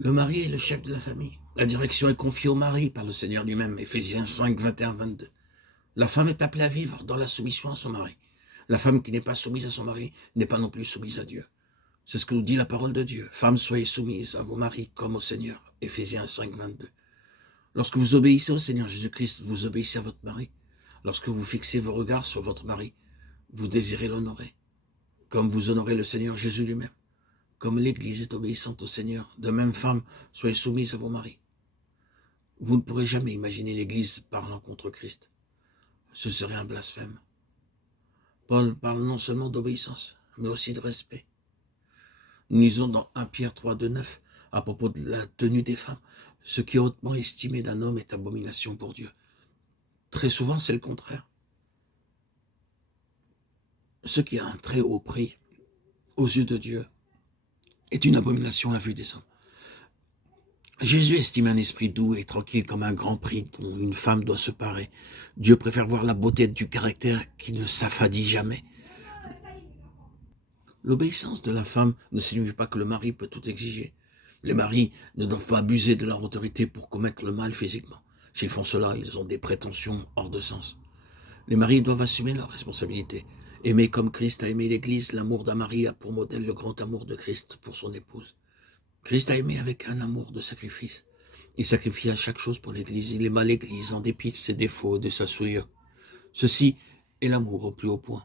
Le mari est le chef de la famille. La direction est confiée au mari par le Seigneur lui-même. Éphésiens 5, 21, 22. La femme est appelée à vivre dans la soumission à son mari. La femme qui n'est pas soumise à son mari n'est pas non plus soumise à Dieu. C'est ce que nous dit la parole de Dieu. Femmes, soyez soumises à vos maris comme au Seigneur. Éphésiens 5, 22. Lorsque vous obéissez au Seigneur Jésus-Christ, vous obéissez à votre mari. Lorsque vous fixez vos regards sur votre mari, vous désirez l'honorer, comme vous honorez le Seigneur Jésus lui-même. Comme l'Église est obéissante au Seigneur, de même, femmes, soyez soumises à vos maris. Vous ne pourrez jamais imaginer l'Église parlant contre Christ. Ce serait un blasphème. Paul parle non seulement d'obéissance, mais aussi de respect. Nous lisons dans 1 Pierre 3, 2, 9, à propos de la tenue des femmes. Ce qui est hautement estimé d'un homme est abomination pour Dieu. Très souvent, c'est le contraire. Ce qui a un très haut prix aux yeux de Dieu est une abomination à la vue des hommes. Jésus estime un esprit doux et tranquille comme un grand prix dont une femme doit se parer. Dieu préfère voir la beauté du caractère qui ne s'affadit jamais. L'obéissance de la femme ne signifie pas que le mari peut tout exiger. Les maris ne doivent pas abuser de leur autorité pour commettre le mal physiquement. S'ils font cela, ils ont des prétentions hors de sens. Les maris doivent assumer leurs responsabilités. Aimer comme Christ a aimé l'Église, l'amour d'un mari a pour modèle le grand amour de Christ pour son épouse. Christ a aimé avec un amour de sacrifice. Il sacrifia chaque chose pour l'Église. Il aima l'Église en dépit de ses défauts et de sa souillure. Ceci est l'amour au plus haut point.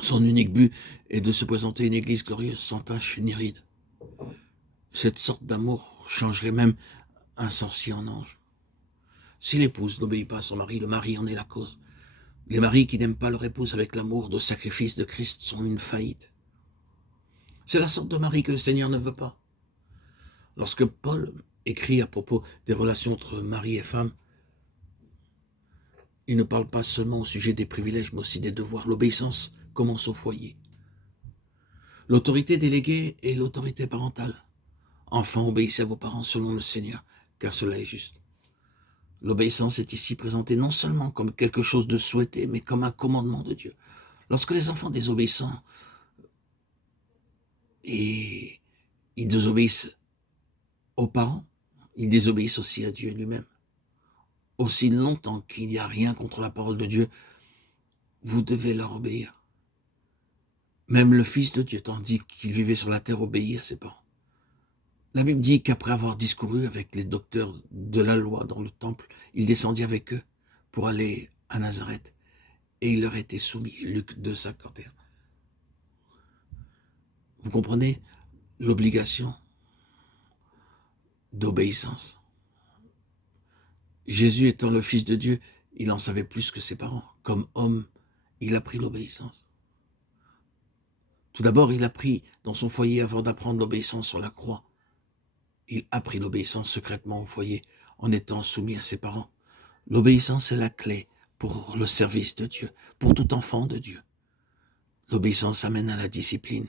Son unique but est de se présenter une Église glorieuse, sans tache ni ride. Cette sorte d'amour changerait même un sorcier en ange. Si l'épouse n'obéit pas à son mari, le mari en est la cause. Les maris qui n'aiment pas leur épouse avec l'amour de sacrifice de Christ sont une faillite. C'est la sorte de mari que le Seigneur ne veut pas. Lorsque Paul écrit à propos des relations entre mari et femme, il ne parle pas seulement au sujet des privilèges, mais aussi des devoirs. L'obéissance commence au foyer. L'autorité déléguée est l'autorité parentale. Enfants, obéissez à vos parents selon le Seigneur, car cela est juste. L'obéissance est ici présentée non seulement comme quelque chose de souhaité, mais comme un commandement de Dieu. Lorsque les enfants désobéissent, et ils désobéissent aux parents, ils désobéissent aussi à Dieu lui-même. Aussi longtemps qu'il n'y a rien contre la parole de Dieu, vous devez leur obéir. Même le Fils de Dieu, tandis qu'il vivait sur la terre, obéit à ses parents. La Bible dit qu'après avoir discouru avec les docteurs de la loi dans le temple, il descendit avec eux pour aller à Nazareth et il leur était soumis. Luc 2, 51. Vous comprenez l'obligation d'obéissance. Jésus étant le Fils de Dieu, il en savait plus que ses parents. Comme homme, il a pris l'obéissance. Tout d'abord, il a pris dans son foyer avant d'apprendre l'obéissance sur la croix. Il a pris l'obéissance secrètement au foyer en étant soumis à ses parents. L'obéissance est la clé pour le service de Dieu, pour tout enfant de Dieu. L'obéissance amène à la discipline.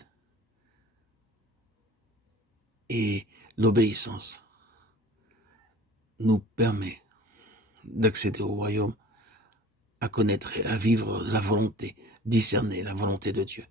Et l'obéissance nous permet d'accéder au royaume, à connaître et à vivre la volonté, discerner la volonté de Dieu.